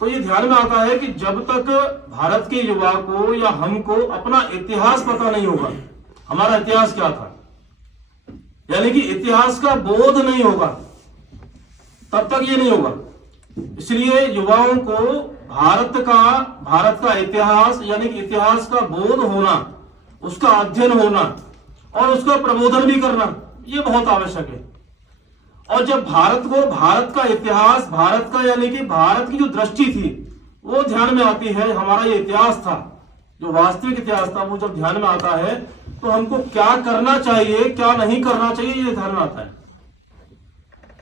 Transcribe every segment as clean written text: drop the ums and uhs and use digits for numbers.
तो ये ध्यान में आता है कि जब तक भारत के युवा को या हमको अपना इतिहास पता नहीं होगा, हमारा इतिहास क्या था, यानी कि इतिहास का बोध नहीं होगा, तब तक ये नहीं होगा। इसलिए युवाओं को भारत का इतिहास यानी कि इतिहास का बोध होना, उसका अध्ययन होना और उसका प्रबोधन भी करना, ये बहुत आवश्यक है। और जब भारत का इतिहास, भारत का यानी कि भारत की जो दृष्टि थी वो ध्यान में आती है, हमारा ये इतिहास था, जो वास्तविक इतिहास था, वो जब ध्यान में आता है तो हमको क्या करना चाहिए, क्या नहीं करना चाहिए, ये ध्यान में आता है।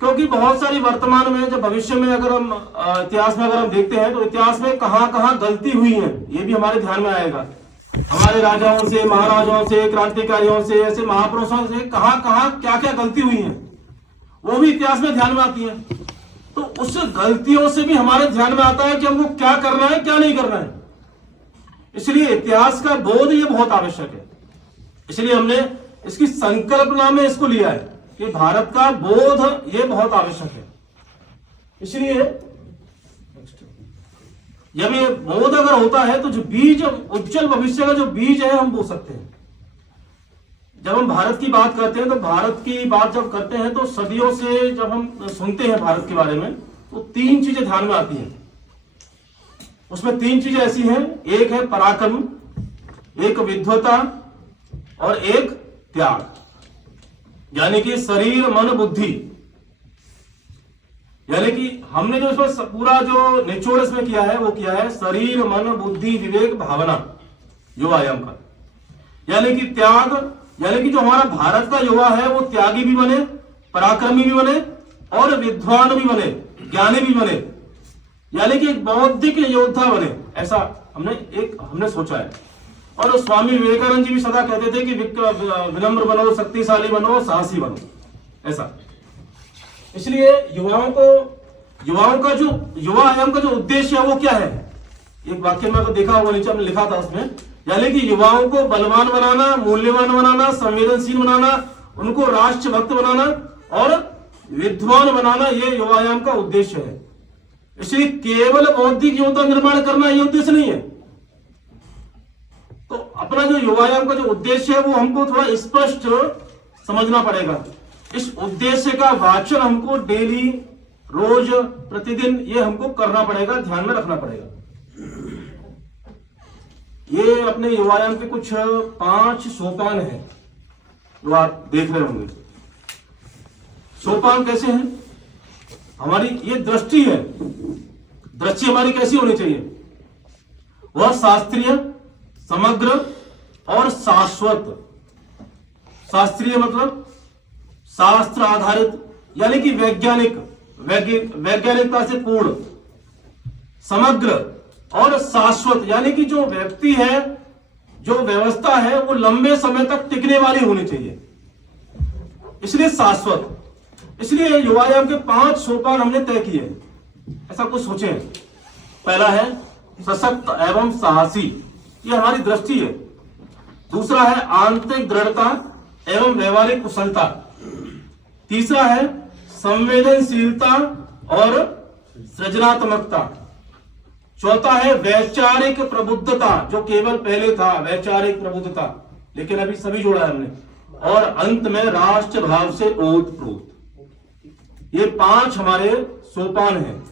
क्योंकि बहुत सारी वर्तमान में, जब भविष्य में अगर हम इतिहास में अगर हम देखते हैं तो इतिहास में कहां कहां गलती हुई है, ये भी हमारे ध्यान में आएगा। हमारे राजाओं से, महाराजाओं से, क्रांतिकारियों से, ऐसे महापुरुषों से कहां कहां क्या क्या गलती हुई है, वो भी इतिहास में ध्यान में आती है। तो उस गलतियों से भी हमारे ध्यान में आता है कि हमको क्या करना है, क्या नहीं करना है। इसलिए इतिहास का बोध ये बहुत आवश्यक है। इसलिए हमने इसकी संकल्पना में इसको लिया है कि भारत का बोध ये बहुत आवश्यक है। इसलिए जब ये बोध अगर होता है तो जो बीज, उज्जवल भविष्य का जो बीज है, हम बो सकते हैं। जब हम भारत की बात करते हैं तो भारत की बात जब करते हैं तो सदियों से जब हम सुनते हैं भारत के बारे में तो तीन चीजें ध्यान में आती हैं। उसमें तीन चीजें ऐसी हैं, एक है पराक्रम, एक विद्वता और एक त्याग, यानी कि शरीर मन बुद्धि। यानी कि हमने जो इसमें पूरा जो निचोड़ इसमें किया है वो किया है शरीर मन बुद्धि विवेक भावना, युवा आयाम का। यानी कि त्याग, यानी कि जो हमारा भारत का युवा है वो त्यागी भी बने, पराक्रमी भी बने और विद्वान भी बने, ज्ञानी भी बने, यानी कि एक बौद्धिक योद्धा बने, ऐसा हमने सोचा है। और स्वामी विवेकानंद जी भी सदा कहते थे कि विनम्र बनो, शक्तिशाली बनो, साहसी बनो, ऐसा। इसलिए युवाओं का जो युवा आयाम का जो उद्देश्य है वो क्या है, एक वाक्य में अगर देखा होगा नीचे हमने लिखा था उसमें, यानी कि युवाओं को बलवान बनाना, मूल्यवान बनाना, संवेदनशील बनाना, उनको राष्ट्रभक्त बनाना और विद्वान बनाना, ये युवायाम का उद्देश्य है। इसलिए केवल बौद्धिक योद्धा निर्माण करना ये उद्देश्य नहीं है। तो अपना जो युवायाम का जो उद्देश्य है वो हमको थोड़ा स्पष्ट समझना पड़ेगा। इस उद्देश्य का वाचन हमको डेली, रोज, प्रतिदिन ये हमको करना पड़ेगा, ध्यान में रखना पड़ेगा। ये अपने युवायाम के कुछ 5 सोपान हैं जो आप देख रहे होंगे। सोपान कैसे हैं? हमारी ये दृष्टि है, दृष्टि हमारी कैसी होनी चाहिए? वह शास्त्रीय, समग्र और शाश्वत। शास्त्रीय मतलब शास्त्र आधारित, यानी कि वैज्ञानिकता से पूर्ण। समग्र और शाश्वत, यानी कि जो व्यक्ति है, जो व्यवस्था है वो लंबे समय तक टिकने वाली होनी चाहिए, इसलिए शाश्वत। इसलिए युवायाम के 5 सोपान हमने तय किए, ऐसा कुछ सोचे। पहला है सशक्त एवं साहसी, ये हमारी दृष्टि है। दूसरा है आंतरिक दृढ़ता एवं व्यवहारिक कुशलता। तीसरा है संवेदनशीलता और सृजनात्मकता। चौथा है वैचारिक प्रबुद्धता, जो केवल पहले था वैचारिक प्रबुद्धता, लेकिन अभी सभी जोड़ा है हमने। और अंत में राष्ट्र भाव से ओतप्रोत। ये 5 हमारे सोपान हैं,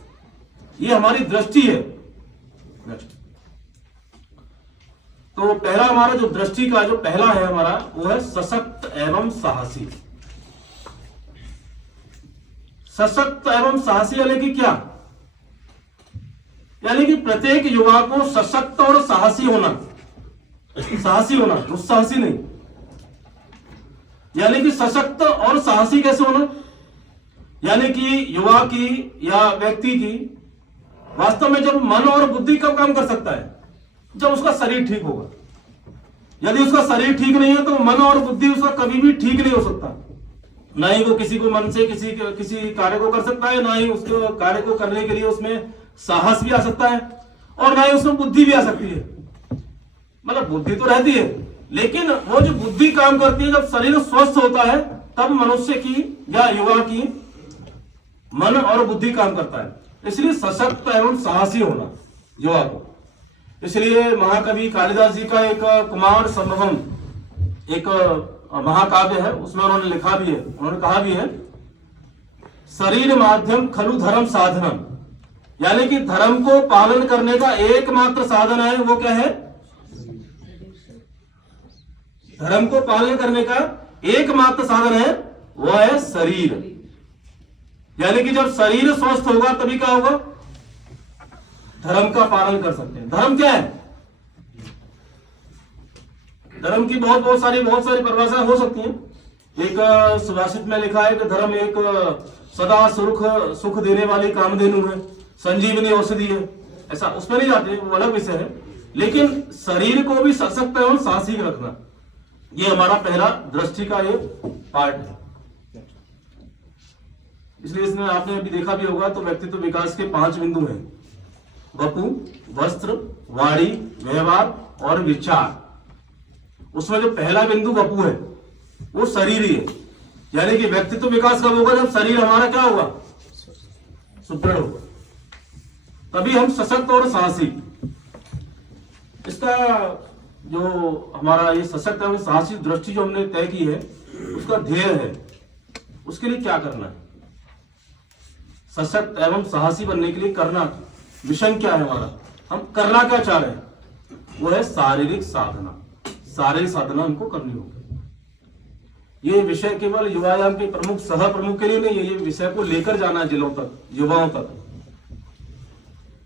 ये हमारी दृष्टि है। तो पहला हमारा जो दृष्टि का जो पहला है हमारा, वो है सशक्त एवं साहसी। सशक्त एवं साहसी यानी कि क्या? यानी कि प्रत्येक युवा को सशक्त और साहसी होना, दुस्साहसी नहीं। यानी कि सशक्त और साहसी कैसे होना? यानी कि युवा की या व्यक्ति की वास्तव में जब मन और बुद्धि कब काम कर सकता है? जब उसका शरीर ठीक होगा। यदि उसका शरीर ठीक नहीं है तो मन और बुद्धि उसका कभी भी ठीक नहीं हो सकता। ना ही वो किसी को मन से किसी कार्य को कर सकता है, ना ही उसको कार्य को करने के लिए उसमें साहस भी आ सकता है, और ना ही उसमें बुद्धि भी आ सकती है। मतलब बुद्धि तो रहती है, लेकिन वो जो बुद्धि काम करती है जब शरीर स्वस्थ होता है, तब मनुष्य की या युवा की मन और बुद्धि काम करता है। इसलिए सशक्त एवं साहसी होना युवा को। इसलिए महाकवि कालिदास जी का एक कुमार संभवम एक महाकाव्य है, उसमें उन्होंने लिखा भी है, उन्होंने कहा भी है, शरीर माध्यम खलु धर्म साधनम, यानी कि धर्म को पालन करने का एकमात्र साधन है वो क्या है? धर्म को पालन करने का एकमात्र साधन है वो है शरीर। यानी कि जब शरीर स्वस्थ होगा तभी क्या होगा? धर्म का पालन कर सकते हैं। धर्म क्या है? धर्म की बहुत सारी परिभाषा हो सकती हैं। एक सुभाषित में लिखा है कि धर्म एक सदा सुख देने वाली कामधेनु है, संजीवनी औषधि है। ऐसा उसमें नहीं जाते, वो अलग विषय है। लेकिन शरीर को भी सशक्त एवं साहसी रखना, ये हमारा पहला दृष्टि का ये पार्ट है। इसलिए इसमें आपने अभी देखा भी होगा तो व्यक्तित्व विकास के 5 बिंदु हैं: वपु, वस्त्र, वाणी, व्यवहार और विचार। उसमें जो पहला बिंदु वपु है वो शरीर ही है। यानी कि व्यक्तित्व विकास कब होगा? जब शरीर हमारा क्या होगा? सुदृढ़ होगा, तभी हम सशक्त और साहसी। इसका जो हमारा ये सशक्त एवं साहसी दृष्टि जो हमने तय की है, उसका ध्येय है, उसके लिए क्या करना है? सशक्त एवं साहसी बनने के लिए करना मिशन क्या है हमारा? हम करना क्या चाह रहे हैं? वो है शारीरिक साधना। शारीरिक साधना हमको करनी होगी। ये विषय केवल युवायाम के प्रमुख सह प्रमुख के लिए नहीं है, ये विषय को लेकर जाना है जिलों तक, युवाओं तक।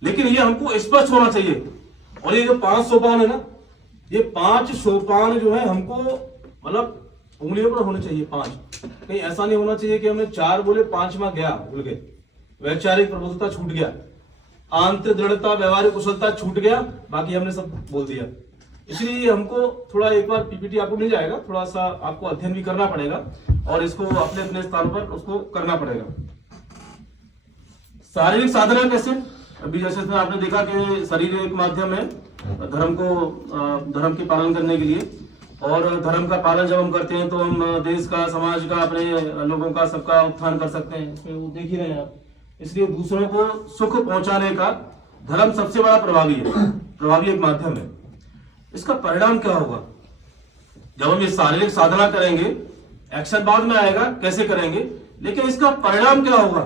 लेकिन ये हमको स्पष्ट होना चाहिए। और ये जो 5 सोपान है ना, ये 5 सोपान जो है हमको मतलब उंगलियों पर होने चाहिए 5। कहीं ऐसा नहीं होना चाहिए कि हमने 4 बोले 5वां गया भूल गए, वैचारिक प्रबुद्धता छूट गया, आंतरिक दृढ़ता, व्यवहारिक कुशलता छूट गया, बाकी हमने सब बोल दिया। इसलिए हमको थोड़ा एक बार पीपीटी आपको मिल जाएगा, थोड़ा सा आपको अध्ययन भी करना पड़ेगा और इसको अपने अपने स्थान पर उसको करना पड़ेगा। शारीरिक साधना कैसे? अभी जैसे इसमें आपने देखा कि शरीर एक माध्यम है धर्म के पालन करने के लिए, और धर्म का पालन जब हम करते हैं तो हम देश का, समाज का, अपने लोगों का, सबका उत्थान कर सकते हैं। इसमें वो देख ही रहे हैं आप। इसलिए दूसरों को सुख पहुंचाने का धर्म सबसे बड़ा प्रभावी है, प्रभावी एक माध्यम है। इसका परिणाम क्या होगा? जब हम ये शारीरिक साधना करेंगे, एक्शन बाद में आएगा कैसे करेंगे, लेकिन इसका परिणाम क्या होगा?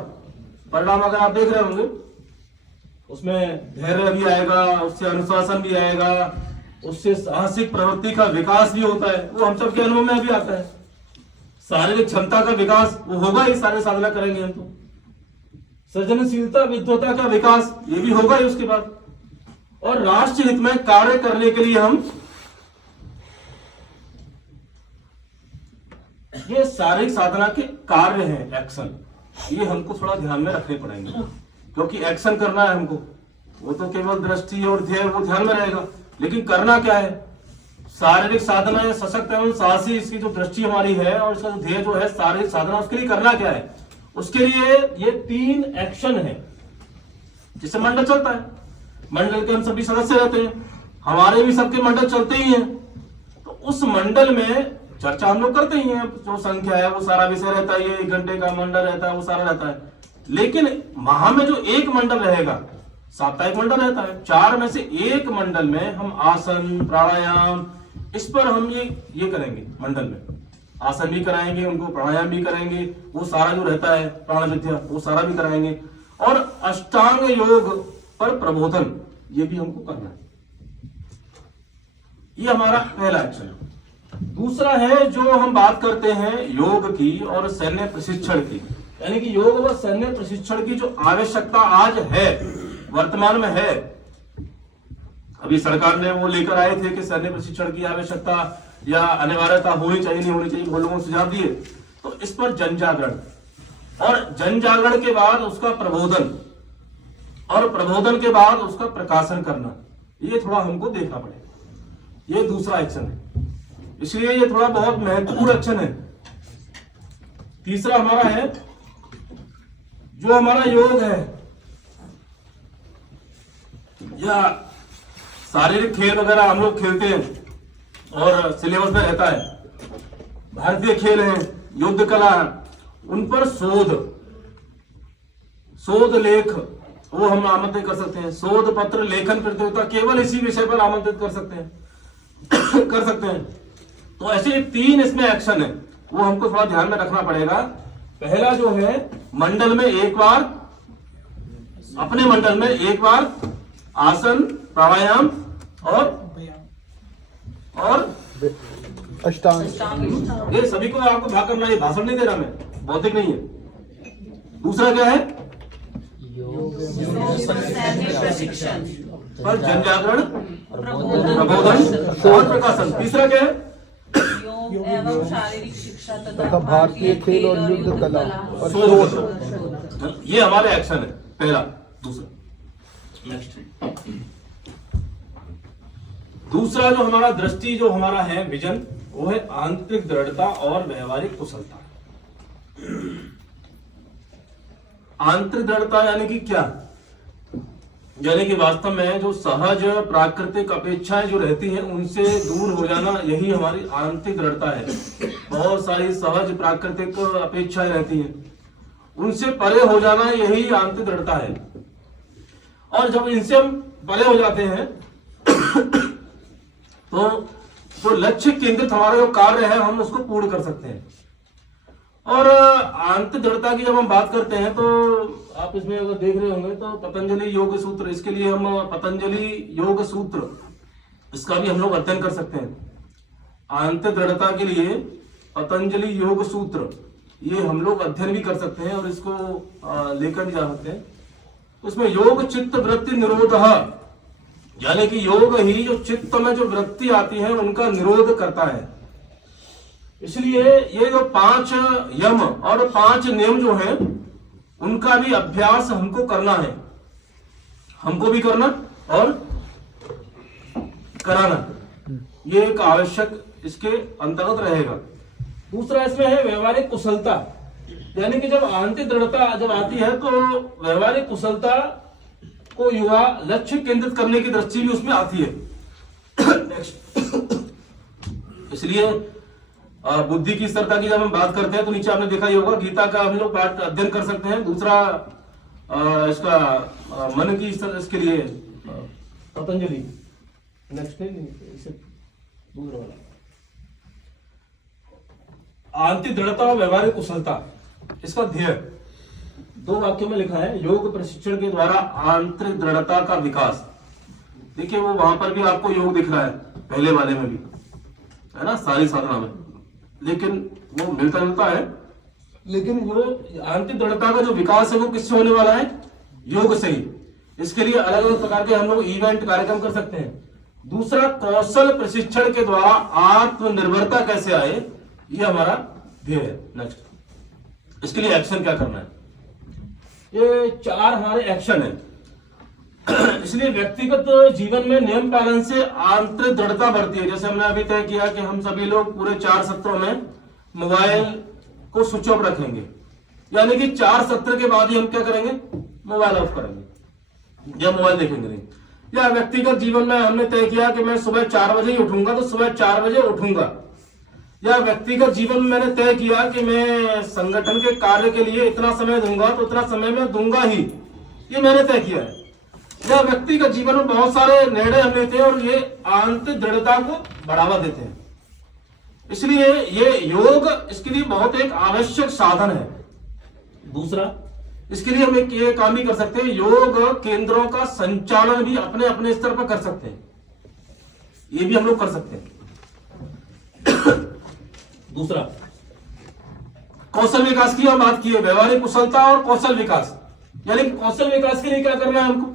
परिणाम अगर आप देख रहे होंगे उसमें धैर्य भी आएगा, उससे अनुशासन भी आएगा, उससे साहसिक प्रवृत्ति का विकास भी होता है, वो हम सबके अनुभव में भी आता है। शारीरिक क्षमता का विकास वो होगा ही, सारे साधना करेंगे हम तो। सृजनशीलता, विद्वता का विकास ये भी होगा ही उसके बाद। और राष्ट्र हित में कार्य करने के लिए हम ये शारीरिक साधना के कार्य हैं, एक्शन, ये हमको थोड़ा ध्यान में रखने पड़ेंगे, क्योंकि एक्शन करना है हमको। वो तो केवल दृष्टि और ध्येय वो ध्यान में रहेगा, लेकिन करना क्या है? शारीरिक साधना या सशक्त एवं साहसी, इसकी जो दृष्टि हमारी है और इसका ध्येय जो है शारीरिक साधना, उसके लिए करना क्या है? उसके लिए ये 3 एक्शन है। जिससे मंडल चलता है, मंडल के हम सभी सदस्य रहते हैं, हमारे भी सबके मंडल चलते ही हैं, तो उस मंडल में चर्चा हम लोग करते ही हैं। जो संख्या है वो सारा विषय रहता है, 1 घंटे का मंडल रहता है, वो सारा रहता है। लेकिन माह में जो 1 मंडल रहेगा, साप्ताहिक मंडल रहता है, 4 में से 1 मंडल में हम आसन, प्राणायाम, इस पर हम ये करेंगे। मंडल में आसन भी कराएंगे उनको, प्राणायाम भी करेंगे, वो सारा जो रहता है प्राण विद्या वो सारा भी कराएंगे, और अष्टांग योग पर प्रबोधन ये भी हमको करना है। ये हमारा पहला एक्शन है। दूसरा है जो हम बात करते हैं योग की और सैन्य प्रशिक्षण की, यानी कि योग व सैन्य प्रशिक्षण की जो आवश्यकता आज है, वर्तमान में है। अभी सरकार ने वो लेकर आए थे कि सैन्य प्रशिक्षण की आवश्यकता या अनिवार्यता होनी चाहिए, नहीं होनी चाहिए, वो लोगों को सुझाव दिए। तो इस पर जन जागरण, और जन जागरण के बाद उसका प्रबोधन, और प्रबोधन के बाद उसका प्रकाशन करना, ये थोड़ा हमको देखना पड़ेगा। ये दूसरा एक्शन है, इसलिए ये थोड़ा बहुत महत्वपूर्ण एक्शन है। तीसरा हमारा है जो हमारा योग है या शारीरिक खेल वगैरह हम लोग खेलते हैं और सिलेबस में रहता है, भारतीय खेल हैं, युद्ध कला, उन पर शोध लेख वो हम आमंत्रित कर सकते हैं। शोध पत्र लेखन प्रतियोगिता केवल इसी विषय पर आमंत्रित कर सकते हैं कर सकते हैं। तो ऐसे 3 इसमें एक्शन है, वो हमको थोड़ा ध्यान में रखना पड़ेगा। पहला जो है, मंडल में एक बार, अपने मंडल में एक बार आसन, प्राणायाम और अष्टांग, ये सभी को आपको भाग करना है। भाषण नहीं दे रहा मैं, भौतिक नहीं है। दूसरा क्या है, पर जन जागरण, प्रबोधन और प्रकाशन। तीसरा क्या है, एवं शारीरिक शिक्षा तथा भारतीय खेल और युद्ध कला और शोध। ये हमारे एक्शन है, पहला। दूसरा, नेक्स्ट, दूसरा जो हमारा दृष्टि, जो हमारा है विजन, वो है आंतरिक दृढ़ता और व्यवहारिक कुशलता। आंतरिक दृढ़ता यानी कि क्या, यानी कि वास्तव में जो सहज प्राकृतिक अपेक्षाएं जो रहती हैं उनसे दूर हो जाना, यही हमारी आंतरिक दृढ़ता है। बहुत सारी सहज प्राकृतिक अपेक्षाएं रहती हैं, उनसे परे हो जाना, यही आंतरिक दृढ़ता है। और जब इनसे हम परे हो जाते हैं तो जो लक्ष्य केंद्रित हमारा जो कार्य है, हम उसको पूर्ण कर सकते हैं। और आंतरिक दृढ़ता की जब हम बात करते हैं तो आप इसमें अगर देख रहे होंगे तो पतंजलि योग सूत्र, इसके लिए हम पतंजलि योग सूत्र, इसका भी हम लोग अध्ययन कर सकते हैं। आंतरिक दृढ़ता के लिए पतंजलि योग सूत्र, ये हम लोग अध्ययन भी कर सकते हैं और इसको लेकर भी जा सकते हैं। उसमें योग चित्त वृत्ति निरोध, यानी कि योग ही जो चित्त में जो वृत्ति आती है उनका निरोध करता है। इसलिए ये जो 5 यम और 5 नियम जो हैं, उनका भी अभ्यास हमको करना है, हमको भी करना और कराना, ये एक आवश्यक इसके अंतर्गत रहेगा। दूसरा इसमें है व्यवहारिक कुशलता, यानी कि जब आंतरिक दृढ़ता जब आती है तो व्यवहारिक कुशलता को युवा लक्ष्य केंद्रित करने की दृष्टि भी उसमें आती है। इसलिए बुद्धि की स्थिरता की जब हम बात करते हैं तो नीचे आपने देखा ही होगा, गीता का हम लोग पाठ अध्ययन कर सकते हैं। दूसरा इसका मन की इसके लिए पतंजलि, नेक्स्ट नहीं, दूसरा वाला आंतरिक दृढ़ता और व्यवहारिक कुशलता, इसका ध्येय 2 वाक्यों में लिखा है, योग प्रशिक्षण के द्वारा आंतरिक दृढ़ता का विकास। देखिए वो वहां पर भी आपको योग दिख रहा है, पहले वाले में भी है ना, सारी साधना में, लेकिन वो मिलता जुलता है। लेकिन वो आंतरिक दृढ़ता का जो विकास है वो किससे होने वाला है, योग से ही। इसके लिए अलग अलग प्रकार के हम लोग इवेंट कार्यक्रम कर सकते हैं। दूसरा, कौशल प्रशिक्षण के द्वारा आत्मनिर्भरता कैसे आए, ये हमारा ध्येय है। नेक्स्ट, इसके लिए एक्शन क्या करना है, ये 4 हमारे एक्शन है। इसलिए व्यक्तिगत जीवन में नियम पालन से आंतरिक दृढ़ता बढ़ती है। जैसे हमने अभी तय किया कि हम सभी लोग पूरे 4 सत्रों में मोबाइल को स्विच ऑफ रखेंगे, यानी कि 4 सत्र के बाद ही हम क्या करेंगे, मोबाइल ऑफ करेंगे या मोबाइल देखेंगे नहीं। या व्यक्तिगत जीवन में हमने तय किया कि मैं सुबह 4 बजे ही उठूंगा तो सुबह 4 बजे उठूंगा। या व्यक्तिगत जीवन में मैंने तय किया कि मैं संगठन के कार्य के लिए इतना समय दूंगा तो इतना समय मैं दूंगा ही, ये मैंने तय किया है। या व्यक्तिगत जीवन में बहुत सारे निर्णय हम लेते हैं और ये आंतरिक दृढ़ता को बढ़ावा देते हैं। इसलिए ये योग इसके लिए बहुत एक आवश्यक साधन है। दूसरा, इसके लिए हम एक ये काम भी कर सकते हैं, योग केंद्रों का संचालन भी अपने अपने स्तर पर कर सकते हैं, ये भी हम लोग कर सकते हैं। दूसरा, कौशल विकास की हम बात की है, व्यवहारिक कुशलता और कौशल विकास, यानी कौशल विकास के लिए क्या करना है हमको,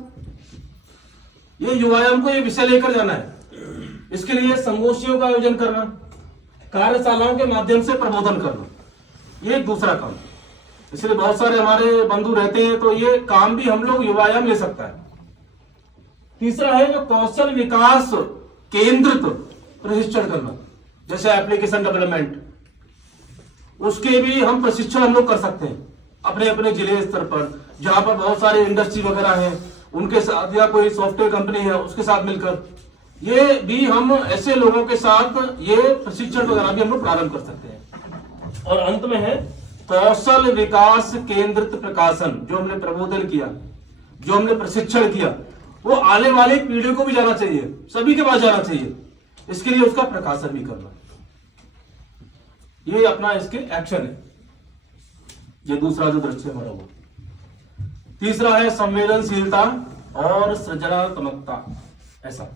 ये युवाओं को ये विषय लेकर जाना है। इसके लिए संगोष्ठियों का आयोजन करना, कार्यशालाओं के माध्यम से प्रबोधन करना, ये एक दूसरा काम। इसलिए बहुत सारे हमारे बंधु रहते हैं तो ये काम भी हम लोग युवायाम ले सकता है। तीसरा है जो कौशल विकास केंद्रित प्रशिक्षण करना, जैसे एप्लीकेशन डेवलपमेंट, उसके भी हम प्रशिक्षण हम लोग कर सकते हैं अपने अपने जिले स्तर पर, जहां पर बहुत सारे इंडस्ट्री वगैरह हैं उनके साथ, या कोई सॉफ्टवेयर कंपनी है उसके साथ मिलकर, ये भी हम ऐसे लोगों के साथ ये प्रशिक्षण वगैरह भी हम लोग प्रारंभ कर सकते हैं। और अंत में है कौशल विकास केंद्रित प्रकाशन, जो हमने प्रबोधन किया, जो हमने प्रशिक्षण किया वो आने वाली पीढ़ी को भी जाना चाहिए, सभी के पास जाना चाहिए। इसके लिए उसका प्रकाशन भी करना, ये अपना इसके एक्शन है। ये दूसरा जो दृष्टि हमारा वो। तीसरा है संवेदनशीलता और सृजनात्मकता। ऐसा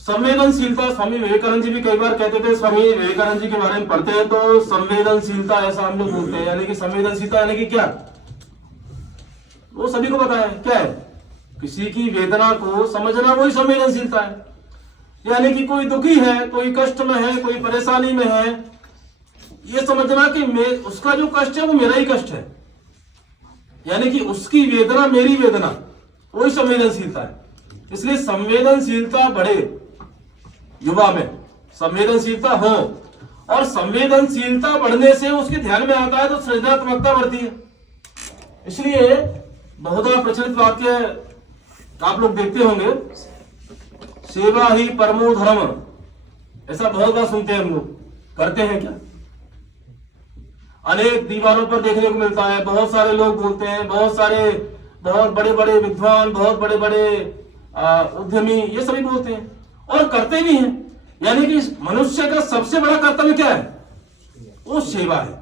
संवेदनशीलता, स्वामी विवेकानंद जी भी कई बार कहते थे, स्वामी विवेकानंद जी के बारे में पढ़ते हैं तो संवेदनशीलता ऐसा हम लोग बोलते हैं, यानी कि संवेदनशीलता यानी कि क्या, वो सभी को पता है क्या है, किसी की वेदना को समझना, वही संवेदनशीलता है। यानी कि कोई दुखी है, कोई कष्ट में है, कोई परेशानी में है, ये समझना कि उसका जो कष्ट है वो मेरा ही कष्ट है, यानी कि उसकी वेदना मेरी वेदना, वही संवेदनशीलता है। इसलिए संवेदनशीलता बढ़े युवा में, संवेदनशीलता हो, और संवेदनशीलता बढ़ने से उसके ध्यान में आता है तो सृजनात्मकता बढ़ती है। इसलिए बहुधा प्रचलित वाक्य आप लोग देखते होंगे, सेवा ही परमो धर्म, ऐसा बहुत बार सुनते हैं हम लोग, करते हैं क्या? अनेक दीवारों पर देखने को मिलता है, बहुत सारे लोग बोलते हैं, बहुत बड़े बड़े विद्वान, बहुत बड़े बड़े उद्यमी, ये सभी बोलते हैं और करते भी हैं। यानी कि मनुष्य का सबसे बड़ा कर्तव्य क्या है? वो सेवा है।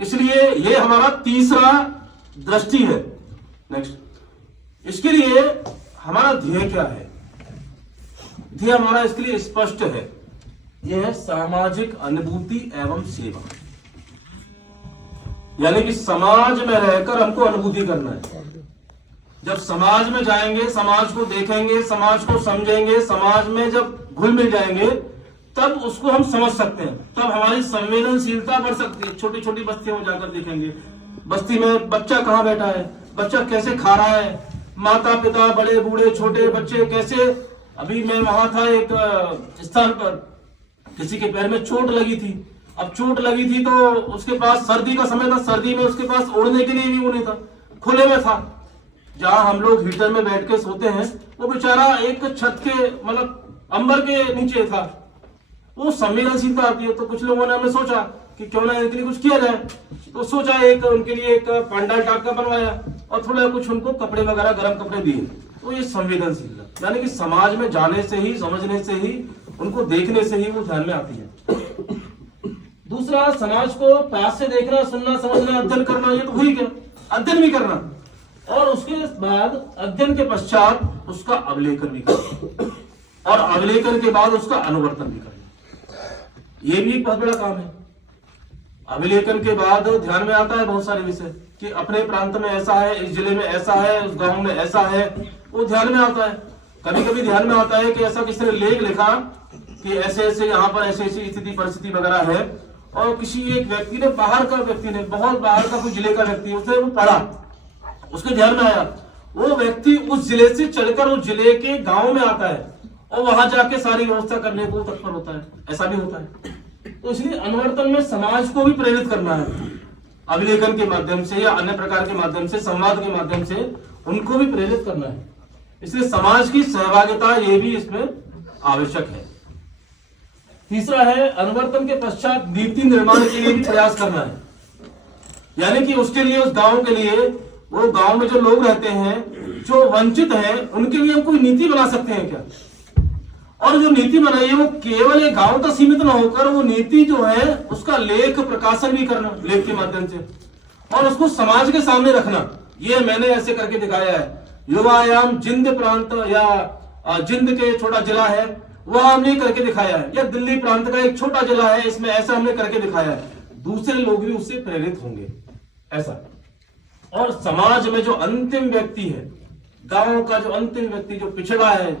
इसलिए ये हमारा तीसरा दृष्टि है। नेक्स्ट, इसके लिए हमारा ध्येय क्या है? ध्येय हमारा इसके लिए स्पष्ट है, यह है सामाजिक अनुभूति एवं सेवा। यानी कि समाज में रहकर हमको अनुभूति करना है। जब समाज में जाएंगे, समाज को देखेंगे, समाज को समझेंगे, समाज में जब घुल मिल जाएंगे, तब उसको हम समझ सकते हैं, तब हमारी संवेदनशीलता बढ़ सकती है। छोटी छोटी बस्तियों में जाकर देखेंगे, बस्ती में बच्चा कहाँ बैठा है, बच्चा कैसे खा रहा है, माता पिता, बड़े बूढ़े छोटे बच्चे कैसे। अभी मैं वहां था एक स्थान पर, किसी के पैर में चोट लगी थी। अब चोट लगी थी तो उसके पास सर्दी का समय था, सर्दी में उसके पास ओढ़ने के लिए भी वो नहीं था, खुले में था। जहां हम लोग हीटर में बैठ के सोते हैं, वो बेचारा एक छत के मतलब अंबर के नीचे था। वो संवेदनशीलता आती है। तो कुछ लोगों ने हमें सोचा कि क्यों ना इनके लिए कुछ किया जाए, तो सोचा एक उनके लिए एक पंडाल टाइप का बनवाया और थोड़ा कुछ उनको कपड़े वगैरह गर्म कपड़े दिए। तो ये संवेदनशीलता, यानी कि समाज में जाने से ही, समझने से ही, उनको देखने से ही वो ध्यान में आती है। दूसरा, समाज को पास से देखना, सुनना, समझना, अध्ययन करना, ये तो हुई क्या, अध्ययन भी करना, और उसके बाद अध्ययन के पश्चात उसका अवलेखन भी करना, और अवलेखन के बाद उसका अनुवर्तन भी करना। ये भी एक बहुत बड़ा काम है। अवलेखन के बाद ध्यान में आता है बहुत सारे विषय कि अपने प्रांत में ऐसा है, इस जिले में ऐसा है, उस गांव में ऐसा है, वो ध्यान में आता है। कभी कभी ध्यान में आता है कि ऐसा किसी ने लेख लिखा कि ऐसे ऐसे यहाँ पर ऐसी ऐसी स्थिति परिस्थिति वगैरह है, और किसी एक व्यक्ति ने, बाहर का व्यक्ति ने, बहुत बाहर का कोई जिले का व्यक्ति, उसने वो पढ़ा, उसके ध्यान में आया, वो व्यक्ति उस जिले से चलकर उस जिले के गांव में आता है और वहां जाके सारी व्यवस्था करने को तत्पर होता है। ऐसा भी होता है। तो इसलिए अनुवर्तन में समाज को भी प्रेरित करना है, अभिलेखन के माध्यम से या अन्य प्रकार के माध्यम से, संवाद के माध्यम से उनको भी प्रेरित करना है। इसलिए समाज की सहभागिता ये भी इसमें आवश्यक है। तीसरा है, अनुवर्तन के पश्चात नीति निर्माण के लिए भी प्रयास करना है। यानी कि उसके लिए, उस गांव के लिए, वो गांव में जो लोग रहते हैं, जो वंचित हैं, उनके लिए हम कोई नीति बना सकते हैं क्या? और जो नीति बनाई है वो केवल एक गांव तक सीमित न होकर, वो नीति जो है उसका लेख प्रकाशन भी करना, लेख के माध्यम से, और उसको समाज के सामने रखना। ये मैंने ऐसे करके दिखाया है। युवायाम जिंद प्रांत या जिंद के छोटा जिला है, वह हमने करके दिखाया है, या दिल्ली प्रांत का एक छोटा जिला है, इसमें ऐसा हमने करके दिखाया है। दूसरे लोग भी उससे प्रेरित होंगे ऐसा। और समाज में जो अंतिम व्यक्ति है, गांव का जो अंतिम व्यक्ति, जो पिछड़ा है,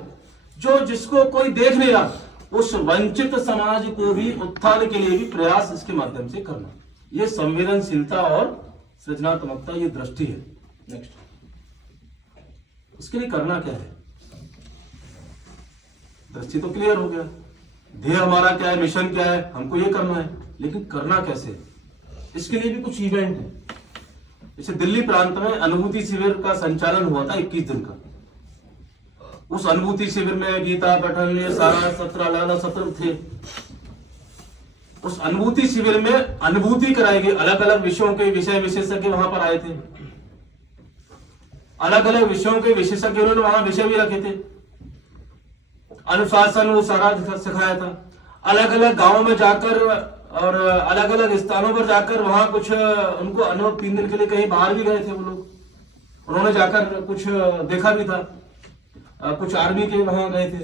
जो जिसको कोई देख नहीं रहा, उस वंचित समाज को भी उत्थान के लिए भी प्रयास इसके माध्यम से करना। ये संवेदनशीलता और सृजनात्मकता, ये दृष्टि है। नेक्स्ट, इसके लिए करना क्या है? दृष्टि तो क्लियर हो गया, ध्येय हमारा क्या है, मिशन क्या है, हमको ये करना है, लेकिन करना कैसे? इसके लिए भी कुछ इवेंट है। जैसे दिल्ली प्रांत में अनुभूति शिविर का संचालन हुआ था 21 दिन का। उस अनुभूति शिविर में गीता पठन, ये सारा सत्र, अलग सत्र थे। उस अनुभूति शिविर में अनुभूति कराई गई, अलग अलग विषयों के विषय विशेषज्ञ वहां पर आए थे। अलग अलग विषयों के विशेषज्ञ उन्होंने वहां विषय भी रखे थे, अनुशासन वो सारा सिखाया था। अलग अलग गांवों में जाकर और अलग अलग स्थानों पर जाकर वहां कुछ उनको अनुभव, 3 दिन के लिए कहीं बाहर भी गए थे वो लोग, उन्होंने जाकर कुछ देखा भी था, कुछ आर्मी के वहां गए थे,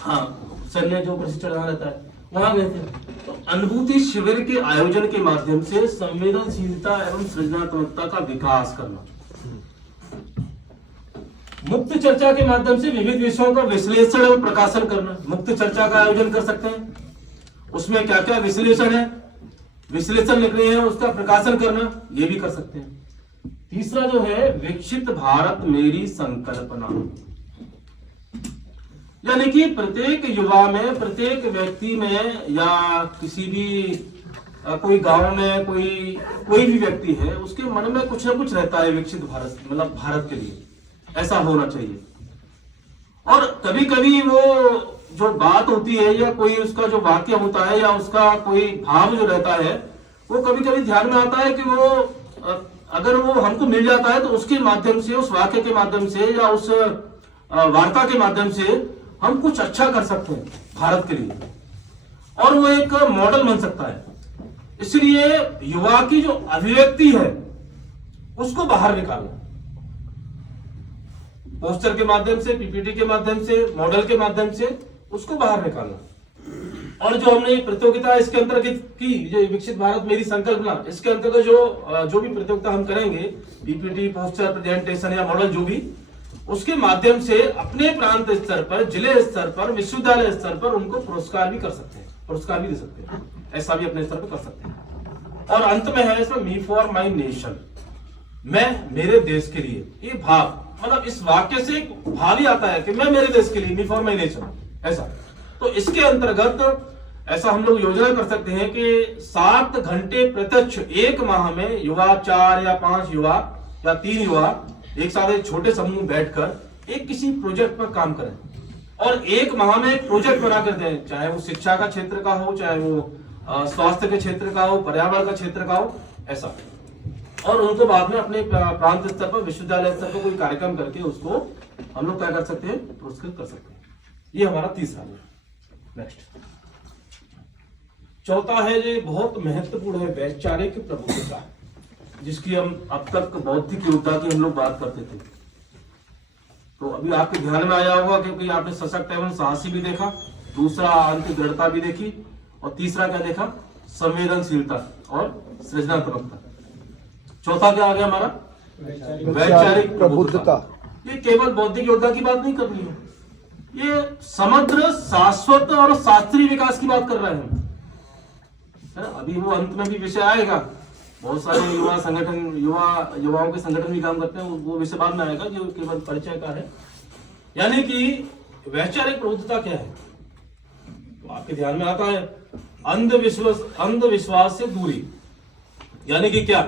हाँ सैन्य जो प्रशिक्षण वहां रहता है वहां गए थे। तो अनुभूति शिविर के आयोजन के माध्यम से संवेदनशीलता एवं सृजनात्मकता का विकास करना, मुक्त चर्चा के माध्यम से विविध विषयों का विश्लेषण एवं प्रकाशन करना। मुक्त चर्चा का आयोजन कर सकते हैं, उसमें क्या क्या विश्लेषण है, विश्लेषण लिख रहे हैं उसका प्रकाशन करना, ये भी कर सकते हैं। तीसरा जो है विकसित भारत मेरी संकल्पना, यानी कि प्रत्येक युवा में, प्रत्येक व्यक्ति में या किसी भी कोई गांव में कोई भी व्यक्ति है, उसके मन में कुछ ना कुछ रहता है विकसित भारत, मतलब भारत के लिए ऐसा होना चाहिए। और कभी कभी वो जो बात होती है या कोई उसका जो वाक्य होता है या उसका कोई भाव जो रहता है, वो कभी कभी ध्यान में आता है कि वो अगर वो हमको मिल जाता है तो उसके माध्यम से, उस वाक्य के माध्यम से या उस वार्ता के माध्यम से हम कुछ अच्छा कर सकते हैं भारत के लिए, और वो एक मॉडल बन सकता है। इसलिए युवा की जो अभिव्यक्ति है उसको बाहर निकालना, पोस्टर के माध्यम से, पीपीटी के माध्यम से, मॉडल के माध्यम से उसको बाहर निकालना। और जो हमने प्रतियोगिता इसके अंतर्गत की, जो विकसित भारत मेरी संकल्पना, इसके अंतर्गत जो भी प्रतियोगिता हम करेंगे, पीपीटी, पोस्टर, प्रेजेंटेशन या मॉडल जो भी, उसके माध्यम से अपने प्रांत स्तर पर, जिले स्तर पर, विश्वविद्यालय स्तर पर उनको पुरस्कार भी कर सकते हैं, पुरस्कार भी दे सकते हैं, ऐसा भी अपने स्तर पर कर सकते हैं। और अंत में है इसमें मी फॉर माई नेशन, मैं मेरे देश के लिए, ये भाव, मतलब इस वाक्य से एक भाव ही आता है कि मैं मेरे देश के लिए, मी फॉर माई नेशन, ऐसा। तो इसके अंतर्गत ऐसा हम लोग योजना कर सकते हैं कि 7 घंटे प्रत्यक्ष एक माह में युवा, 4 या 5 युवा या 3 युवा एक साथ एक छोटे समूह बैठकर एक किसी प्रोजेक्ट पर काम करें, और एक माह में एक प्रोजेक्ट बना कर दें, चाहे वो शिक्षा का क्षेत्र का हो, चाहे वो स्वास्थ्य के क्षेत्र का हो, पर्यावरण का क्षेत्र का हो, ऐसा। और उनको बाद में अपने प्रांत स्तर पर, विश्वविद्यालय स्तर पर कोई कार्यक्रम करके उसको हम लोग क्या कर सकते हैं, पुरस्कृत कर सकते हैं। ये हमारा तीसरा है। नेक्स्ट, चौथा है जो बहुत महत्वपूर्ण है, वैचारिक प्रबुद्धता, जिसकी हम अब तक बौद्धिक योद्धा की हम लोग बात करते थे। तो अभी आपके ध्यान में आया होगा क्योंकि आपने सशक्त एवं साहसी भी देखा, दूसरा अंत दृढ़ता भी देखी, और तीसरा क्या देखा, संवेदनशीलता और सृजनात्मकता। चौथा क्या आ गया हमारा, वैचारिक प्रबुद्धता। ये केवल बौद्धिक योद्धा की बात नहीं करनी है, ये समग्र, शाश्वत और शास्त्रीय विकास की बात कर रहे हैं हम। अभी वो अंत में भी विषय आएगा, बहुत सारे युवा संगठन, युवाओं के संगठन भी काम करते हैं, वो विषय बाद में आएगा, जो केवल परिचय का है। यानी कि वैचारिक प्रबुद्धता क्या है, तो आपके ध्यान में आता है अंधविश्वास से दूरी। यानी कि क्या,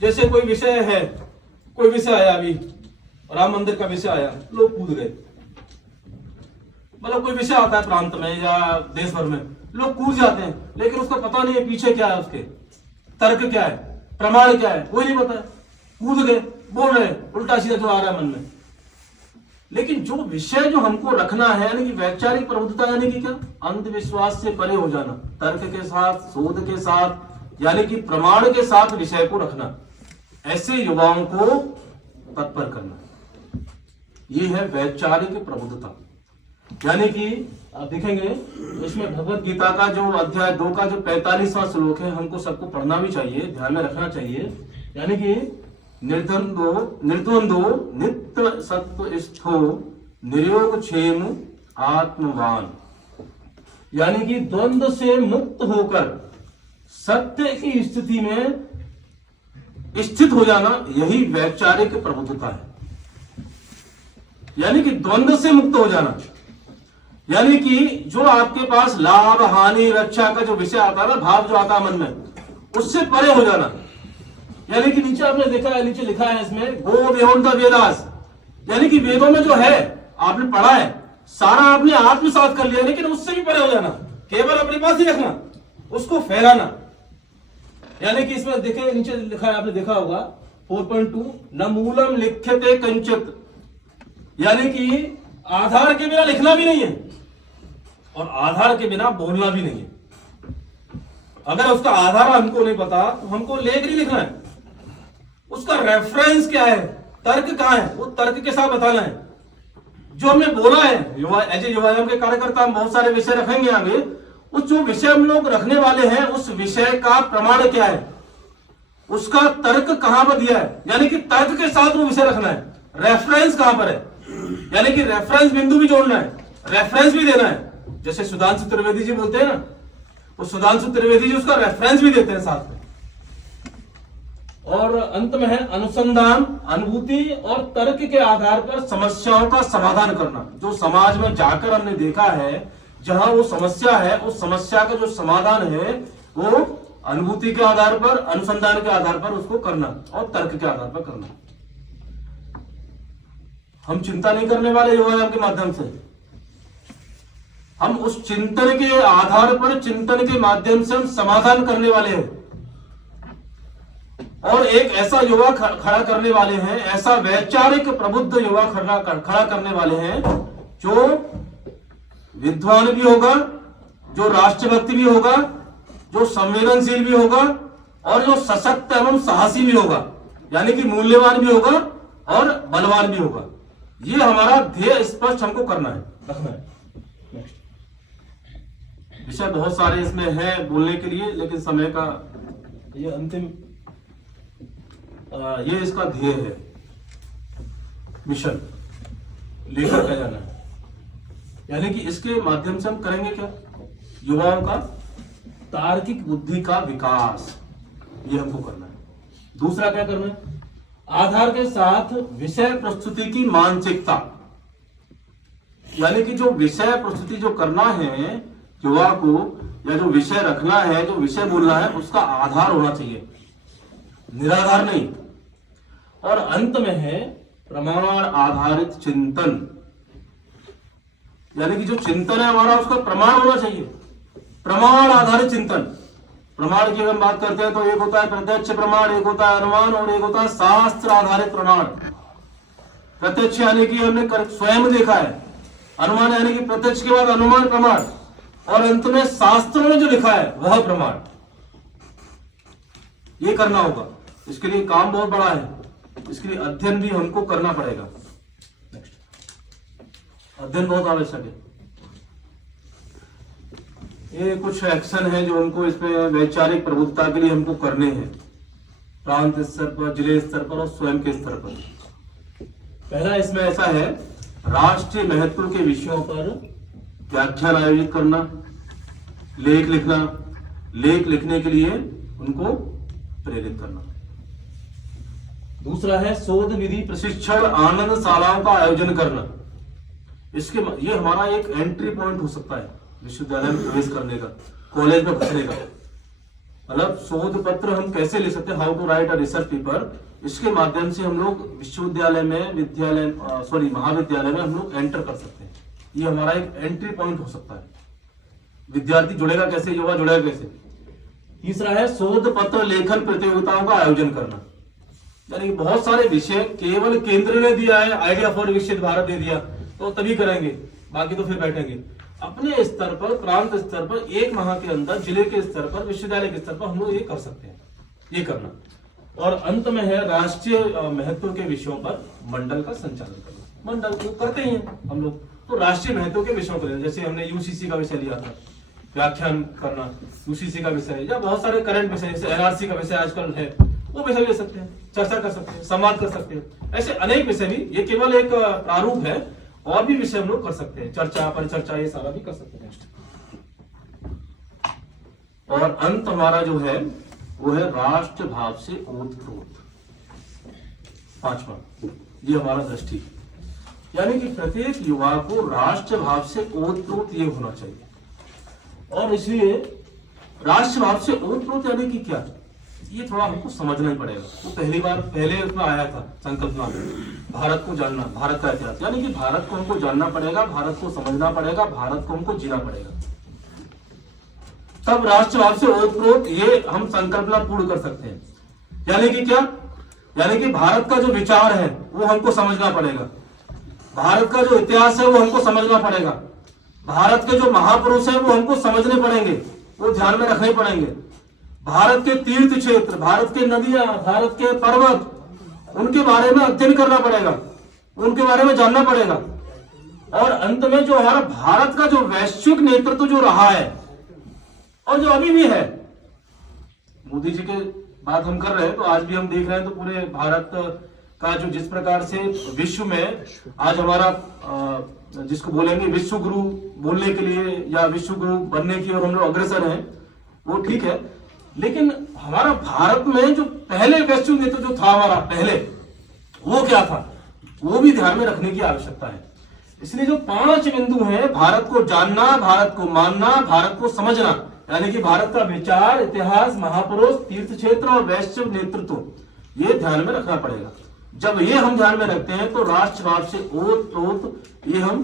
जैसे कोई विषय है, कोई विषय आया, अभी राम मंदिर का विषय आया, लोग कूद गए, मतलब कोई विषय आता है प्रांत में या देश भर में, लोग कूद जाते हैं, लेकिन उसको पता नहीं है पीछे क्या है, उसके तर्क क्या है, प्रमाण क्या है, कोई नहीं पता है, कूद गए, बोल रहे उल्टा सीधा जो आ रहा है मन में। लेकिन जो विषय जो हमको रखना है, यानी कि वैचारिक प्रबुद्धता, यानी कि क्या, अंधविश्वास से परे हो जाना, तर्क के साथ, शोध के साथ, यानी कि प्रमाण के साथ विषय को रखना, ऐसे युवाओं को तत्पर करना, ये है वैचारिक प्रबुद्धता। यानी कि आप देखेंगे इसमें भगवत गीता का जो अध्याय 2 का जो 45वां श्लोक है, हमको सबको पढ़ना भी चाहिए, ध्यान में रखना चाहिए। यानी कि निर्द्वंदो नित्य सत्वस्थो निर्योग क्षेम आत्मवान, यानी कि द्वंद्व से मुक्त होकर सत्य की स्थिति में स्थित हो जाना, यही वैचारिक प्रबुद्धता है। यानी कि द्वंद्व से मुक्त हो जाना, यानी कि जो आपके पास लाभ, हानि, रक्षा का जो विषय आता है ना, भाव जो आता है मन में, उससे परे हो जाना। यानी कि नीचे आपने देखा है, नीचे लिखा है इसमें, गो बियॉन्ड द वेदास, यानी कि वेदों में जो है आपने पढ़ा है, सारा आपने आत्मसात कर लिया, लेकिन उससे भी परे हो जाना, केवल अपने पास ही रखना, उसको फैलाना। यानी कि इसमें देखे नीचे लिखा है, आपने देखा होगा, 4.2 न मूलम लिख्यते कंचित, यानी कि आधार के बिना लिखना भी नहीं है और आधार के बिना बोलना भी नहीं है। अगर उसका आधार हमको नहीं पता तो हमको लेख नहीं लिखना है, उसका रेफरेंस क्या है, तर्क कहां है, वो तर्क के साथ बताना है। जो हमने बोला है, युवा एज ए युवाएं के कार्यकर्ता हम बहुत सारे विषय रखेंगे आगे, उस जो विषय हम लोग रखने वाले हैं उस विषय का प्रमाण क्या है, उसका तर्क कहां पर दिया है, यानी कि तर्क के साथ वो विषय रखना है। रेफरेंस कहां पर है, यानी कि रेफरेंस बिंदु भी जोड़ना है, रेफरेंस भी देना है। जैसे सुधांशु त्रिवेदी जी बोलते हैं ना, तो सुधांशु त्रिवेदी जी उसका रेफरेंस भी देते हैं साथ में। और अंत में है अनुसंधान, अनुभूति और तर्क के आधार पर समस्याओं का समाधान करना। जो समाज में जाकर हमने देखा है, जहां वो समस्या है, उस समस्या का जो समाधान है वो अनुभूति के आधार पर, अनुसंधान के आधार पर उसको करना और तर्क के आधार पर करना। हम चिंता नहीं करने वाले युवाओं के माध्यम से, हम उस चिंतन के आधार पर, चिंतन के माध्यम से हम समाधान करने वाले हैं और एक ऐसा युवा खड़ा करने वाले हैं, ऐसा वैचारिक प्रबुद्ध युवा खड़ा करने वाले हैं जो विद्वान भी होगा, जो राष्ट्रभक्ति भी होगा, जो संवेदनशील भी होगा और जो सशक्त एवं साहसी भी होगा, यानी कि मूल्यवान भी होगा और बलवान भी होगा। ये हमारा ध्येय स्पष्ट हमको करना है, रखना है। विषय बहुत सारे इसमें है बोलने के लिए, लेकिन समय का ये अंतिम ये इसका ध्येय है, मिशन लेकर के जाना है। यानी कि इसके माध्यम से हम करेंगे क्या, युवाओं का तार्किक बुद्धि का विकास, ये हमको करना है। दूसरा क्या करना है, आधार के साथ विषय प्रस्तुति की मानसिकता, यानी कि जो विषय प्रस्तुति जो करना है युवा को, या जो विषय रखना है, जो विषय बोलना है, उसका आधार होना चाहिए, निराधार नहीं। और अंत में है प्रमाण आधारित चिंतन, यानी कि जो चिंतन है हमारा उसका प्रमाण होना चाहिए, प्रमाण आधारित चिंतन। प्रमाण की अगर हम बात करते हैं तो एक होता है प्रत्यक्ष प्रमाण, एक होता है अनुमान और एक होता है शास्त्र आधारित प्रमाण। प्रत्यक्ष यानी कि हमने स्वयं देखा है, अनुमान यानी कि प्रत्यक्ष के बाद अनुमान प्रमाण, और अंत में शास्त्रों में जो लिखा है वह प्रमाण। ये करना होगा, इसके लिए काम बहुत बड़ा है, इसके लिए अध्ययन भी हमको करना पड़ेगा। अध्ययन बहुत आवश्यक है। ये कुछ एक्शन है जो हमको इसमें वैचारिक प्रबुद्धता के लिए हमको करने हैं, प्रांत स्तर पर, जिले स्तर पर और स्वयं के स्तर पर। पहला इसमें ऐसा है, राष्ट्रीय महत्व के विषयों पर व्याख्यान आयोजित करना, लेख लिखना, लेख लिखने के लिए उनको प्रेरित करना। दूसरा है शोध विधि प्रशिक्षण आनंदशालाओं का आयोजन करना। इसके ये हमारा एक एंट्री पॉइंट हो सकता है विश्वविद्यालय में प्रवेश करने का, कॉलेज में घुसने का। मतलब शोध पत्र हम कैसे ले सकते हैं, how to write a research paper, इसके माध्यम से हम लोग विश्वविद्यालय में, महाविद्यालय में हम लोग एंटर कर सकते हैं। ये हमारा एक एंट्री पॉइंट हो सकता है। विद्यार्थी जुड़ेगा कैसे, युवा जुड़ेगा कैसे। तीसरा है शोध पत्र लेखन प्रतियोगिताओं का आयोजन करना, यानी बहुत सारे विषय केवल केंद्र ने दिया है, आइडिया फॉर विकसित भारत दे दिया तो तभी करेंगे, बाकी तो फिर बैठेंगे। अपने स्तर पर, प्रांत स्तर पर, एक माह के अंदर, जिले के स्तर पर, विश्वविद्यालय के स्तर पर हम लोग ये कर सकते हैं, ये करना। और अंत में है राष्ट्रीय महत्व के विषयों पर मंडल का संचालन करना। मंडल को करते ही हैं हम लोग, तो राष्ट्रीय महत्व के विषयों पर, जैसे हमने यूसीसी का विषय लिया था, व्याख्यान करना यूसीसी का विषय, या बहुत सारे करंट विषय जैसे एनआरसी का विषय आजकल है, वो विषय ले सकते हैं, चर्चा कर सकते हैं, संवाद कर सकते हैं। ऐसे अनेक विषय भी, ये केवल एक प्रारूप है, और भी विषय हम लोग कर सकते हैं, चर्चा, परिचर्चा, ये सारा भी कर सकते हैं। और अंत हमारा जो है वो है राष्ट्र भाव से ओतप्रोत। पांचवा, ये हमारा दृष्टि, यानी कि प्रत्येक युवा को राष्ट्र भाव से ओतप्रोत ये होना चाहिए। और इसलिए राष्ट्र भाव से ओतप्रोत यानी कि क्या, ये थोड़ा हमको समझना ही पड़ेगा। वो पहले उसमें आया था संकल्पना में, भारत को जानना, भारत का इतिहास, यानी कि भारत को हमको जानना पड़ेगा, भारत को समझना पड़ेगा, भारत को हमको जीना पड़ेगा, तब राष्ट्र भाव से ओतप्रोत ये हम संकल्पना पूर्ण कर सकते हैं। यानी कि क्या, यानी कि भारत का जो विचार है वो हमको समझना पड़ेगा, भारत का जो इतिहास है वो हमको समझना पड़ेगा, भारत के जो महापुरुष हैं वो हमको समझने पड़ेंगे, वो ध्यान में रखने पड़ेंगे। भारत के तीर्थ क्षेत्र, भारत के नदियां, भारत के पर्वत, उनके बारे में अध्ययन करना पड़ेगा, उनके बारे में जानना पड़ेगा। और अंत में जो हमारा भारत का जो वैश्विक नेतृत्व जो रहा है और जो अभी भी है, मोदी जी के बात हम कर रहे हैं तो आज भी हम देख रहे हैं तो पूरे भारत का जो जिस प्रकार से विश्व में आज हमारा जिसको बोलेंगे विश्व गुरु बोलने के लिए या विश्व गुरु बनने की और हम लोग अग्रसर हैं, वो ठीक है। लेकिन हमारा भारत में जो पहले वैश्विक नेतृत्व जो था हमारा पहले, वो क्या था, वो भी ध्यान में रखने की आवश्यकता है। इसलिए जो 5 बिंदु हैं, भारत को जानना, भारत को मानना, भारत को समझना, यानी कि भारत का विचार, इतिहास, महापुरुष, तीर्थ क्षेत्र और वैश्विक नेतृत्व, ये ध्यान में रखना पड़ेगा। जब ये हम ध्यान में रखते हैं तो राष्ट्रभाव से ओत ये हम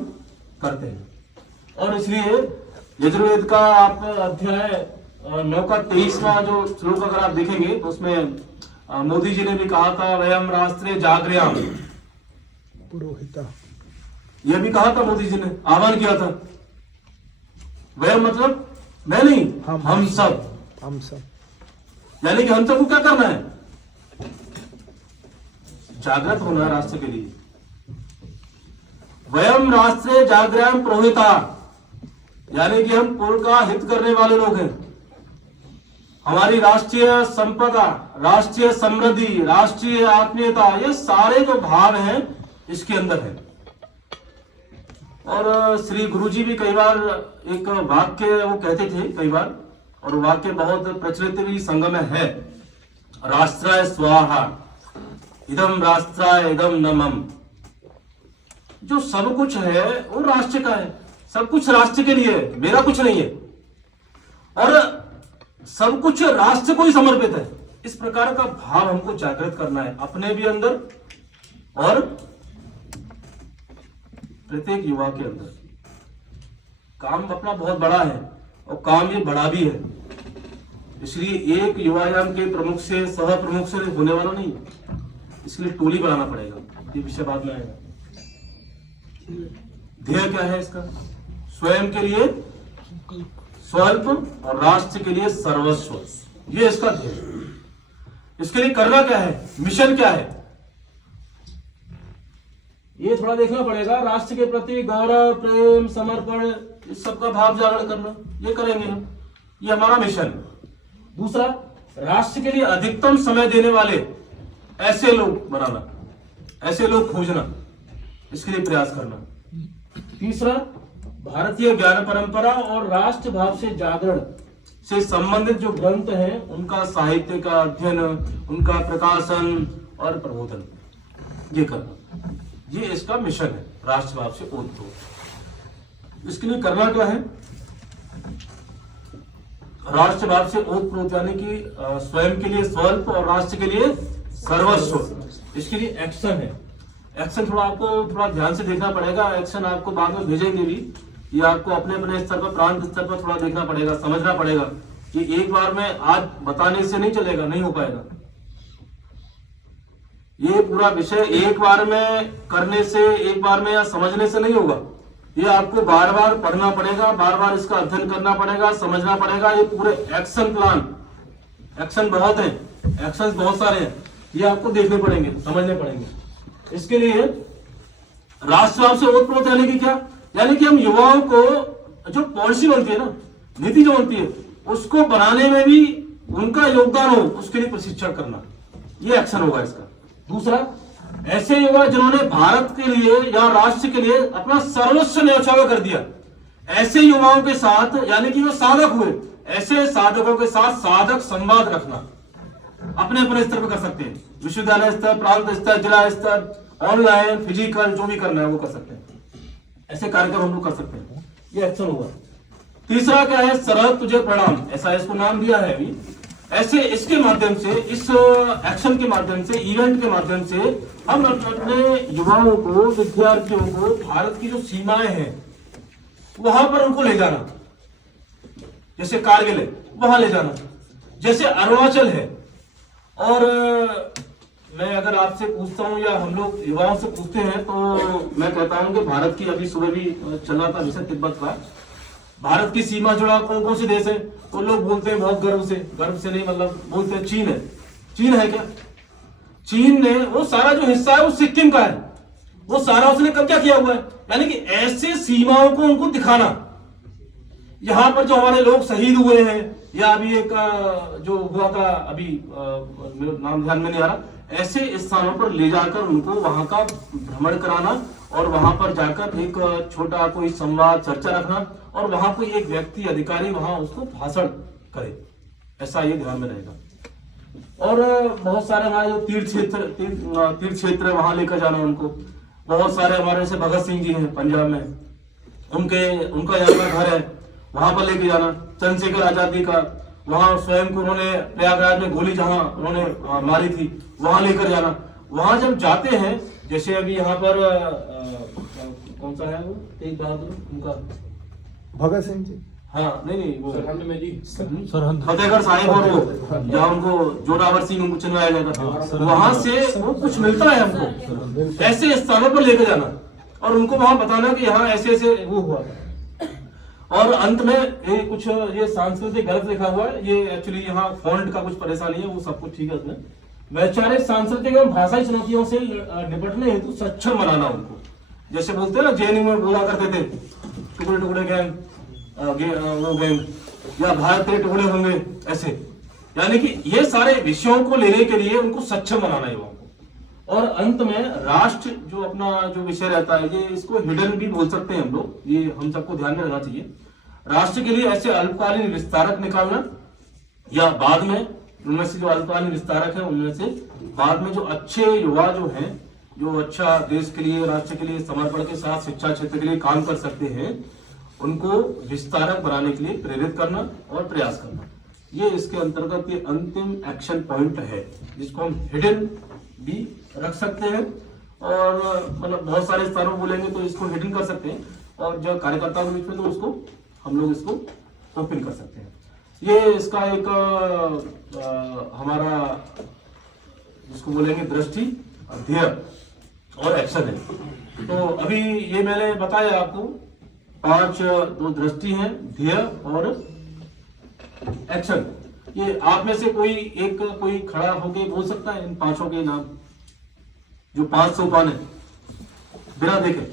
करते हैं। और इसलिए यजुर्वेद का आप अध्याय 9 का 23वां जो श्लोक अगर आप देखेंगे तो उसमें मोदी जी ने भी कहा था, वयम राष्ट्रे जागृयाम पुरोहिता, यह भी कहा था मोदी जी ने, आह्वान किया था। वयम मतलब मैं नहीं, हम सब, यानी कि हम सबको क्या करना है, जागृत होना है राष्ट्र के लिए। वयम राष्ट्रे जागृयाम पुरोहिता, यानी कि हम कुल का हित करने वाले लोग हैं। हमारी राष्ट्रीय संपदा, राष्ट्रीय समृद्धि, राष्ट्रीय आत्मीयता, ये सारे जो भाव हैं इसके अंदर है। और श्री गुरुजी भी कई बार एक वाक्य वो कहते थे कई बार, और वाक्य बहुत प्रचलित भी संघ में है, राष्ट्राय स्वाहा इदम राष्ट्राय इदम नमम। जो सब कुछ है वो राष्ट्र का है, सब कुछ राष्ट्र के लिए है, मेरा कुछ नहीं है, और सब कुछ राष्ट्र को ही समर्पित है। इस प्रकार का भाव हमको जागृत करना है अपने भी अंदर और प्रत्येक युवा के अंदर। काम अपना बहुत बड़ा है और काम ये बड़ा भी है, इसलिए एक युवायाम के प्रमुख से सह प्रमुख से होने वाला नहीं, इसलिए टोली बनाना पड़ेगा। ये विषय बाद में आएगा। ध्येय क्या है इसका, स्वयं के लिए स्वल्प और राष्ट्र के लिए सर्वस्व, ये इसका ध्येय। इसके लिए करना क्या है, मिशन क्या है, ये थोड़ा देखना पड़ेगा। राष्ट्र के प्रति गौरव, प्रेम, समर्पण, इस सबका भाव जागरण करना, ये करेंगे हम, ये हमारा मिशन। दूसरा, राष्ट्र के लिए अधिकतम समय देने वाले ऐसे लोग बनाना, ऐसे लोग खोजना, इसके लिए प्रयास करना। तीसरा, भारतीय ज्ञान परंपरा और राष्ट्र भाव से जागरण से संबंधित जो ग्रंथ हैं उनका साहित्य का अध्ययन, उनका प्रकाशन और प्रबोधन, ये करना, ये इसका मिशन है राष्ट्र भाव से ओतप्रोत। इसके लिए करना क्या है, राष्ट्र भाव से ओतप्रोत यानी कि स्वयं के लिए स्वल्प और राष्ट्र के लिए सर्वस्व, इसके लिए एक्शन है। एक्शन थोड़ा आपको थोड़ा ध्यान से देखना पड़ेगा, एक्शन आपको बाद में भेजेंगे भी, ये आपको अपने अपने स्तर पर, प्रांत स्तर पर थोड़ा देखना पड़ेगा, समझना पड़ेगा कि एक बार में आज बताने से नहीं चलेगा, नहीं हो पाएगा। ये पूरा विषय एक बार में करने से, एक बार में या समझने से नहीं होगा, ये आपको बार बार पढ़ना पड़ेगा, बार बार इसका अध्ययन करना पड़ेगा, समझना पड़ेगा। ये पूरे एक्शन प्लान, एक्शन बहुत है, एक्शन बहुत सारे हैं, ये आपको देखने पड़ेंगे, समझने पड़ेंगे। इसके लिए राष्ट्रभाव से ओतप्रोत यानी कि क्या, यानी कि हम युवाओं को जो पॉलिसी बनती है ना, नीति जो बनती है, उसको बनाने में भी उनका योगदान हो, उसके लिए प्रशिक्षण करना, ये एक्शन होगा इसका। दूसरा, ऐसे युवा जिन्होंने भारत के लिए या राष्ट्र के लिए अपना सर्वस्व न्यौछावर कर दिया, ऐसे युवाओं के साथ, यानी कि वो साधक हुए, ऐसे साधकों के साथ साधक संवाद रखना, अपने अपने स्तर पर कर सकते हैं, विश्वविद्यालय स्तर, प्रांत स्तर, जिला स्तर, ऑनलाइन, फिजिकल, जो भी करना है वो कर सकते हैं, ऐसे कार्यक्रम हम लोग कर सकते हैं, ये एक्शन होगा। तीसरा क्या है, सरल तुझे प्रणाम, ऐसा इसको नाम दिया है अभी। ऐसे इसके माध्यम से, इस एक्शन के माध्यम से, इवेंट के माध्यम से हम अपने युवाओं को, विद्यार्थियों को भारत की जो सीमाएं हैं वहां पर उनको ले जाना, जैसे कारगिल है वहां ले जाना, जैसे अरुणाचल है और मैं अगर आपसे पूछता हूँ या हम लोग युवाओं से पूछते हैं तो मैं कहता हूँ कि भारत की अभी सुबह भी चल रहा था विषय तिब्बत का, भारत की सीमा जुड़ा कौन कौन से देश है तो लोग बोलते हैं बहुत गर्व से नहीं मतलब बोलते हैं चीन है। चीन है क्या? चीन ने वो सारा जो हिस्सा है वो सिक्किम का है, वो सारा उसने कब्जा किया हुआ है। यानी कि ऐसे सीमाओं को उनको दिखाना, यहाँ पर जो हमारे लोग शहीद हुए हैं या अभी एक जो हुआ था अभी मेरा नाम ध्यान में नहीं आ रहा, ऐसे स्थानों पर ले जाकर उनको वहां का भ्रमण कराना और वहां पर जाकर एक छोटा कोई संवाद चर्चा रखना और वहां कोई एक व्यक्ति अधिकारी वहां उसको भाषण करे, ऐसा ये ध्यान में रहेगा। और बहुत सारे हमारे जो तीर्थ क्षेत्र है वहां लेकर जाना उनको। बहुत सारे हमारे जैसे भगत सिंह जी हैं पंजाब में, उनका यहाँ पर घर है, वहां पर लेके जाना। चंद्रशेखर आजादी का वहां स्वयं को उन्होंने प्रयागराज में गोली जहां उन्होंने मारी थी वहां लेकर जाना। वहां जब जाते हैं जैसे अभी यहाँ पर कौन सा है वो तेज बहादुर उनका भगत सिंह जी, हाँ नहीं वो सरहंद में जी, फतेहगढ़ साहिब और वो जहाँ उनको जोरावर सिंह उनको चुनवाया जाता था, वहां से वो कुछ मिलता है हमको। ऐसे स्थानों पर लेकर जाना और उनको वहां बताना कि यहाँ ऐसे ऐसे वो हुआ था। और अंत में ये कुछ ये सांस्कृतिक गलत लिखा हुआ है, ये एक्चुअली यहाँ फॉन्ट का कुछ परेशानी है, वो सब कुछ ठीक है उसमें। वैचारिक सांस्कृतिक एवं भाषाई चुनौतियों से निपटने हेतु सक्षम बनाना उनको। जैसे बोलते हैं ना जेएनयू में बोला करते थे टुकड़े टुकड़े गैंग वो गैंग या भारत के टुकड़े होंगे ऐसे। यानी कि ये सारे विषयों को लेने के लिए उनको सक्षम बनाना युवाओं को। और अंत में राष्ट्र जो अपना जो विषय रहता है ये इसको हिडन भी बोल सकते हैं हम लोग, ये हम सबको ध्यान में रखना चाहिए। राष्ट्र के लिए ऐसे अल्पकालीन विस्तारक निकालना या बाद में उनमें से जो अल्पकालीन विस्तारक है उनमें से बाद में जो अच्छे युवा जो हैं जो अच्छा देश के लिए राष्ट्र के लिए समर्पण के साथ शिक्षा क्षेत्र के लिए काम कर सकते हैं उनको विस्तारक बनाने के लिए प्रेरित करना और प्रयास करना, ये इसके अंतर्गत ये अंतिम एक्शन पॉइंट है जिसको हम हिडन भी रख सकते हैं। और मतलब बहुत सारे स्थानों बोलेंगे तो इसको हिडन कर सकते हैं और जो कार्यकर्ताओं के बीच में तो उसको हम लोग इसको ओपन कर सकते हैं। ये इसका एक हमारा जिसको बोलेंगे दृष्टि, ध्येय और एक्शन है। तो अभी ये मैंने बताया आपको 5 दो दृष्टि हैं, ध्येय और एक्शन। ये आप में से कोई खड़ा होके बोल सकता है इन 5 के नाम, जो 5 सोपान है बिना देखे?